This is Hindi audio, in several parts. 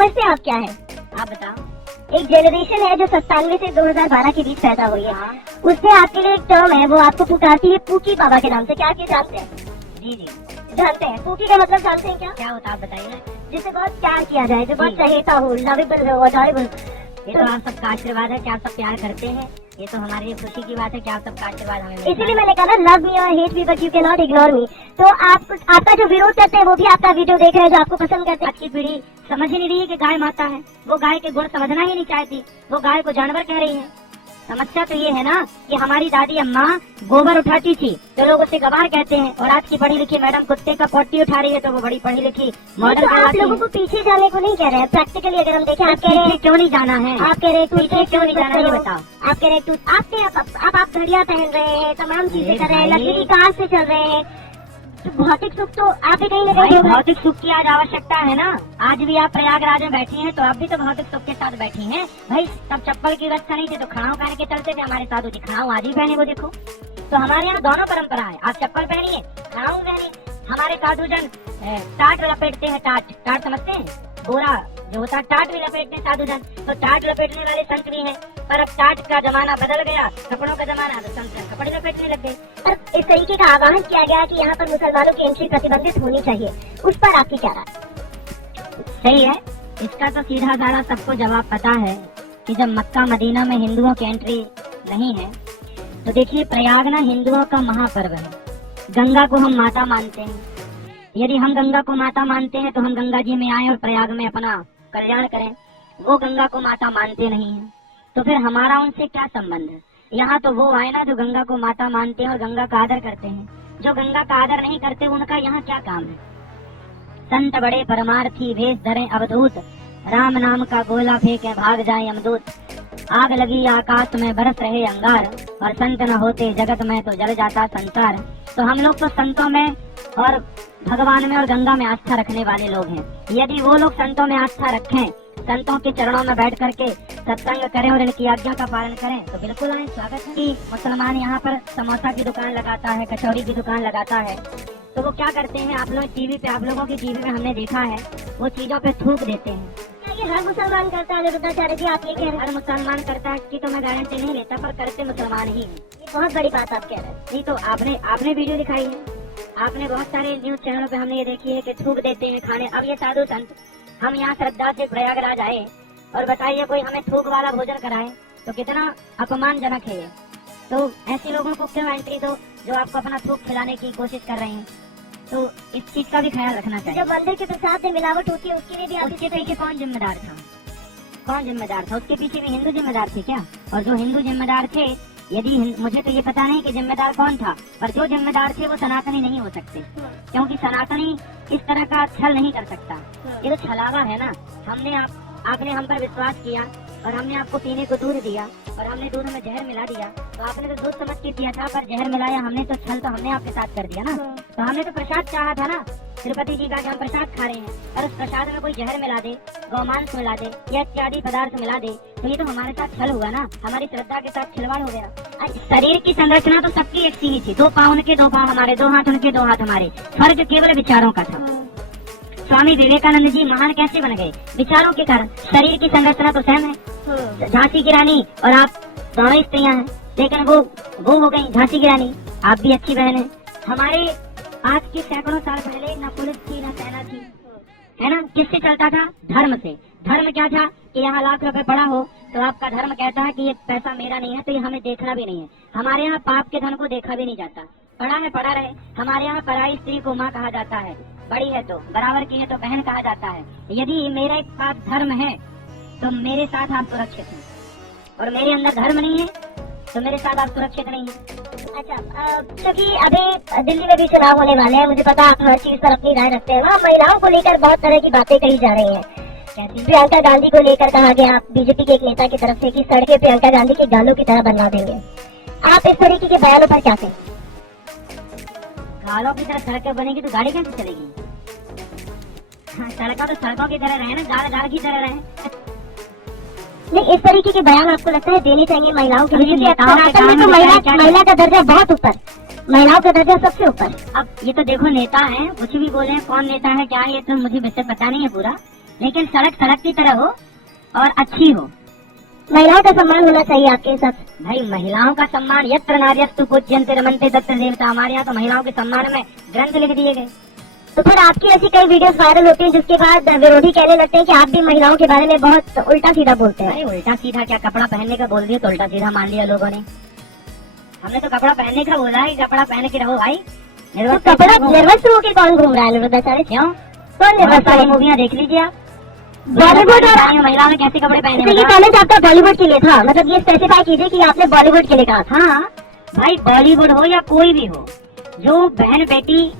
समझते हैं आप क्या है? आप बताओ। एक जनरेशन है जो 97 से 2012 के बीच पैदा हुई है। हाँ। उसमें आपके लिए एक टर्म है, वो आपको पुकारती है पूकी बाबा के नाम से। क्या आप ये जानते हैं? जी जी जानते हैं। पूकी का मतलब जानते हैं क्या? क्या होता है आप बताइए ना। जिसे बहुत प्यार किया जाए, जो बहुत चहेता हो, लवेबल हो, अडोरेबल। ये तो आप सबका आशीर्वाद है कि आप सब प्यार करते हैं। ये तो हमारे लिए खुशी की बात है कि आप सबका आशीर्वाद हमें मिलता इसीलिए है। मैंने कहा लव मी और hate me but you can not ignore me. तो आप आपका जो विरोध करते हैं वो भी आपका वीडियो देख रहे हैं, जो आपको पसंद करते हैं। आज की पीढ़ी समझ ही नहीं रही है कि गाय माता है। वो गाय के गुण समझना ही नहीं चाहती, वो गाय को जानवर कह रही है। समस्या तो ये है ना कि हमारी दादी अम्मा गोबर उठाती थी तो लोग उसे गवार कहते हैं, और आज की पढ़ी लिखी मैडम कुत्ते का पॉटी उठा रही है तो वो बड़ी पढ़ी लिखी मॉडल तो आप लोगों को पीछे जाने को नहीं कह रहे हैं। प्रैक्टिकली अगर हम देखें, आप कह रहे हैं क्यों नहीं जाना है? आप कह रहे हैं पीछे क्यों नहीं जाना है बताओ। आप कह रहे हैं आप घड़ियां पहन रहे हैं, तमाम चीजें कर रहे हैं, भाई। लग्जरी कार से चल रहे हैं, तो भौतिक सुख तो आप भी कहीं ना भाई कहीं होगा। भौतिक सुख की आज आवश्यकता है ना। आज भी आप प्रयागराज में बैठी हैं तो आप भी तो भौतिक सुख के साथ बैठी हैं। भाई तब चप्पल की व्यवस्था नहीं थी तो खड़ाऊ पहन के चलते थे हमारे साधु जी। खड़ाऊ आज ही पहने वो देखो। तो हमारे यहाँ दोनों परंपरा है। आप चप्पल पहनिए, खड़ाऊ पहनिए। हमारे साधु जन टाट लपेटते हैं। टाट समझते हैं? बोरा जो होता है टाट भी लपेटते हैं साधु जन। तो टाट लपेटने वाले संत भी हैं, पर अब टाट का जमाना बदल गया, कपड़ों का जमाना, तो संत जन कपड़े लपेटने लग गए। और इस तरीके का आह्वान किया गया कि यहाँ पर मुसलमानों की एंट्री प्रतिबंधित होनी चाहिए, उस पर आपकी क्या राय? सही है। इसका तो सीधा साधा सबको जवाब पता है कि जब मक्का मदीना में हिंदुओं की एंट्री नहीं है तो देखिए प्रयाग ना हिंदुओं का महापर्व है। गंगा को हम माता मानते हैं। यदि हम गंगा को माता मानते हैं तो हम गंगा जी में आए और प्रयाग में अपना कल्याण करें। वो गंगा को माता मानते नहीं है तो फिर हमारा उनसे क्या संबंध है? यहाँ तो वो आए ना जो गंगा को माता मानते हैं और गंगा का आदर करते हैं। जो गंगा का आदर नहीं करते उनका यहाँ क्या काम है? संत बड़े परमार्थी वेश धरे अवधूत, राम नाम का गोला फेंके भाग जाए यमदूत। आग लगी आकाश में बरस रहे अंगार, और संत न होते जगत में तो जल जाता संसार। तो हम लोग तो संतों में और भगवान में और गंगा में आस्था रखने वाले लोग हैं। यदि वो लोग संतों में आस्था रखें, संतों के चरणों में बैठ करके सत्संग करें और इनकी आज्ञा का पालन करें तो बिल्कुल आए, स्वागत है। कि मुसलमान यहाँ पर समोसा की दुकान लगाता है, कचौड़ी की दुकान लगाता है, तो वो क्या करते हैं? आप लोग टीवी पे, आप लोगों की टीवी में हमने देखा है, वो चीजों पे थूक देते हैं। ये हर मुसलमान करता है रुद्राचार्य जी? आप ये कह रहे हैं हर मुसलमान करता है कि तो मैं गारंटी नहीं लेता, पर करते मुसलमान ही हैं। ये बहुत बड़ी बात आप कह रहे हैं। नहीं तो आपने वीडियो दिखाई है, आपने बहुत सारे न्यूज चैनलों पे हमने ये देखी है कि थूक देते हैं खाने। अब ये साधु संत हम यहाँ श्रद्धा से प्रयागराज आए और बताइए कोई हमें थूक वाला भोजन कराए तो कितना अपमानजनक है ये। तो ऐसे लोगों को क्यों एंट्री दो जो आपको अपना थूक खिलाने की कोशिश कर रहे हैं? तो इस चीज का भी ख्याल रखना चाहिए। जब मंदिर के प्रसाद में मिलावट होती है उसके लिए भी आप उसके पीछे कौन जिम्मेदार था? कौन जिम्मेदार था? उसके पीछे भी हिंदू जिम्मेदार थे क्या? और जो हिंदू जिम्मेदार थे, यदि मुझे तो ये पता नहीं कि जिम्मेदार कौन था, पर जो जिम्मेदार थे वो सनातनी नहीं हो सकते, क्योंकि सनातनी इस तरह का छल नहीं कर सकता। ये तो छलावा है ना। आपने हम पर विश्वास किया और हमने आपको पीने को दूध दिया और हमने दूध में जहर मिला दिया, तो आपने तो दूध समझ के दिया था, पर जहर मिलाया हमने, तो छल तो हमने आपके साथ कर दिया ना। तो हमने तो प्रसाद चाहा था ना, तिरुपति जी का, हम प्रसाद खा रहे हैं और उस प्रसाद में कोई जहर मिला दे, गौमांस मिला दे या इत्यादि पदार्थ मिला दे, तो ये तो हमारे साथ छल हुआ ना, हमारी श्रद्धा के साथ खिलवाड़ हो गया। शरीर की संरचना तो सबकी एक सी ही थी, 2 पाँव उनके, 2 पाँव हमारे, 2 हाथ उनके, 2 हाथ हमारे। फर्क केवल विचारों का था। स्वामी विवेकानंद जी महान कैसे बन गए? विचारों के कारण। शरीर की संरचना तो सेम है। झांसी की रानी और आप दोनों स्त्रियां हैं, लेकिन वो हो गई झांसी की रानी, आप भी अच्छी बहन है। हमारे आज के सैकड़ों साल पहले न पुलिस थी न सेना थी, है ना? किससे चलता था? धर्म से। धर्म क्या था कि यहाँ लाख रुपए पड़ा हो तो आपका धर्म कहता है कि ये पैसा मेरा नहीं है, तो ये हमें देखना भी नहीं है। हमारे यहाँ पाप के धन को देखा भी नहीं जाता, पड़ा है पड़ा रहे। हमारे यहाँ पराई स्त्री को माँ कहा जाता है, बड़ी है तो, बराबर की है तो बहन कहा जाता है। यदि मेरा एक पास धर्म है तो मेरे साथ आप सुरक्षित हैं, और मेरे अंदर धर्म नहीं है तो मेरे साथ आप सुरक्षित नहीं है। अच्छा, क्योंकि अभी दिल्ली में भी चुनाव होने वाले हैं, मुझे पता आप हर चीज पर अपनी राय रखते हैं। वहाँ महिलाओं को लेकर बहुत तरह की बातें कही जा रही हैं। प्रियंका गांधी को लेकर कहा गया बीजेपी के एक नेता की तरफ से कि सड़कें प्रियंका गांधी के गालों की तरह बनवा देंगे। आप इस तरीके के बयानों पर क्या कहें? गालों की तरह सड़कें बनेगी तो गाड़ी कैसे चलेगी? सड़कों तो सड़कों की तरह रहे ना, गाल की तरह रहे। नहीं, इस तरीके के बयान आपको लगता है देने चाहिए महिलाओं के लिए? सनातन में तो महिला का दर्जा बहुत ऊपर, महिलाओं का दर्जा सबसे ऊपर। अब ये तो देखो नेता है, कुछ भी बोले, कौन नेता है क्या, ये तो मुझे वैसे पता नहीं है पूरा, लेकिन सड़क सड़क की तरह हो और अच्छी हो। महिलाओं का सम्मान होना चाहिए आपके हिसाब से? भाई महिलाओं का सम्मान यत्र नार्यस्तु पूज्यन्ते रमन्ते तत्र देवता, हमारे यहाँ तो महिलाओं के सम्मान में ग्रंथ लिख दिए गए। तो फिर आपकी ऐसी कई वीडियोस वायरल होती हैं जिसके बाद विरोधी कहने लगते हैं कि आप भी महिलाओं के बारे में बहुत उल्टा सीधा बोलते हैं। अरे उल्टा सीधा क्या, कपड़ा पहनने का बोल दिया तो उल्टा सीधा मान लिया लोगों ने। हमने तो कपड़ा पहनने का बोला है, कपड़ा पहन के रहो भाई। तो कपड़ा निर्वस्त्र होकर कौन घूम रहा है अनुराधाचार्य? क्यों? कौन निर्वस्त्र? मूवियाँ देख लीजिए आप, बॉलीवुड और महिलाओं ने कैसे कपड़े पहने। तो ये चैलेंज आपका बॉलीवुड के लिए था, मतलब ये स्पेसिफाई कीजिए कि आपने बॉलीवुड के लिए कहा था। हाँ भाई, बॉलीवुड हो या कोई भी हो, जो बहन बेटी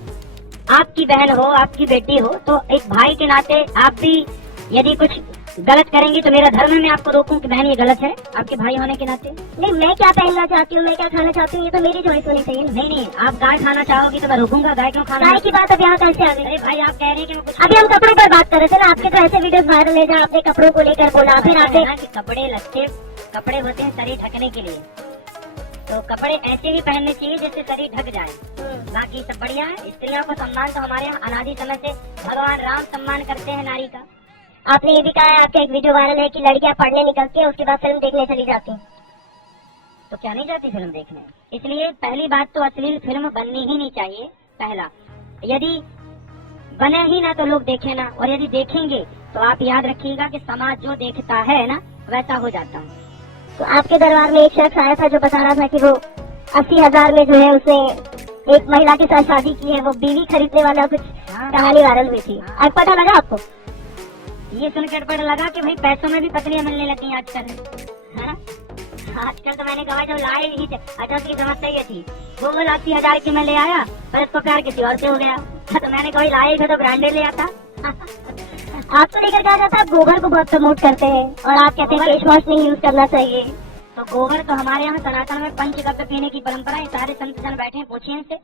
आपकी बहन हो, आपकी बेटी हो, तो एक भाई के नाते आप भी यदि कुछ गलत करेंगे तो मेरा धर्म है मैं आपको रोकूं कि बहन ये गलत है, आपके भाई होने के नाते। नहीं, मैं क्या पहनना चाहती हूँ, मैं क्या खाना चाहती हूँ, ये तो मेरी चॉइस होनी चाहिए। नहीं, आप गाय खाना चाहोगी तो मैं रोकूंगा, गाय क्यों खाना। गाय की बात अब यहाँ कैसे आ गई? अरे भाई आप कह रहे हैं कि मैं कुछ अभी हम कपड़े पर बात कर रहे थे ना, आपके तो ऐसे वीडियोस वायरल है जहाँ आपने कपड़ों को लेकर बोला, फिर आपने कपड़े लत्ते कपड़े होते हैं शरीर ढकने के लिए, तो कपड़े ऐसे भी पहनने चाहिए जिससे शरीर ढक जाए। बाकी सब बढ़िया है। स्त्रियों को सम्मान तो हमारे यहाँ अनादि समय से भगवान राम सम्मान करते हैं नारी का। आपने ये भी कहा है, आपका एक वीडियो वायरल है कि लड़कियां पढ़ने निकलती हैं उसके बाद फिल्म देखने चली जाती हैं। तो क्या नहीं जाती फिल्म देखने? इसलिए पहली बात तो अश्लील फिल्म बननी ही नहीं चाहिए। पहला, यदि बने ही ना तो लोग देखें ना, और यदि देखेंगे तो आप याद रखिएगा कि समाज जो देखता है ना वैसा हो जाता है। तो आपके दरबार में एक शख्स आया था जो बता रहा था कि वो 80,000 में जो है उसने एक महिला के साथ शादी की है, वो बीवी खरीदने वाला कुछ कहानी वायरल हुई थी। आज पता लगा आपको? ये सुनकर पता लगा कि भाई पैसों में भी पत्रियां मिलने लगी हैं आजकल। हाँ? आजकल तो मैंने कहा जो लाए ही थे। अच्छा, उसकी समस्या ये थी, वो 80,000 की मैं ले आया पर इसको प्यार किसी और से हो गया, तो मैंने कहा लाए थे तो ब्रांडेड ले आता। आपको लेकर कहा जाता है आप गोबर को बहुत प्रमोट करते हैं और आप कहते हैं फेस वॉश नहीं यूज करना चाहिए। तो गोबर तो हमारे यहाँ सनातन में पंचगव्य पीने की परंपरा है। सारे संत जन बैठे हैं, पूछिए इनसे।